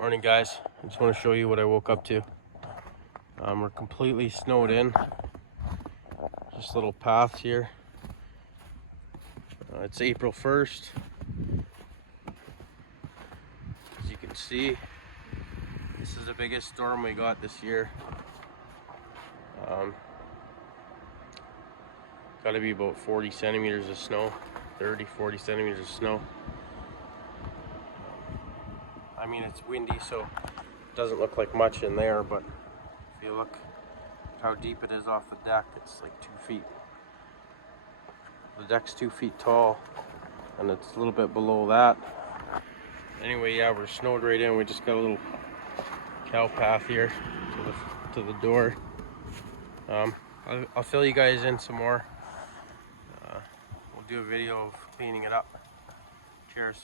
Morning guys, I just want to show you what I woke up to. We're completely snowed in. Just little paths here. It's April 1st. As you can see, this is the biggest storm we got this year. Got to be about 40 centimeters of snow, 40 centimeters of snow. I mean, it's windy, so it doesn't look like much in there, but if you look how deep it is off the deck, it's like 2 feet. The deck's 2 feet tall, and it's a little bit below that. Anyway, yeah, we're snowed right in. We just got a little cow path here to the door. I'll fill you guys in some more. We'll do a video of cleaning it up. Cheers.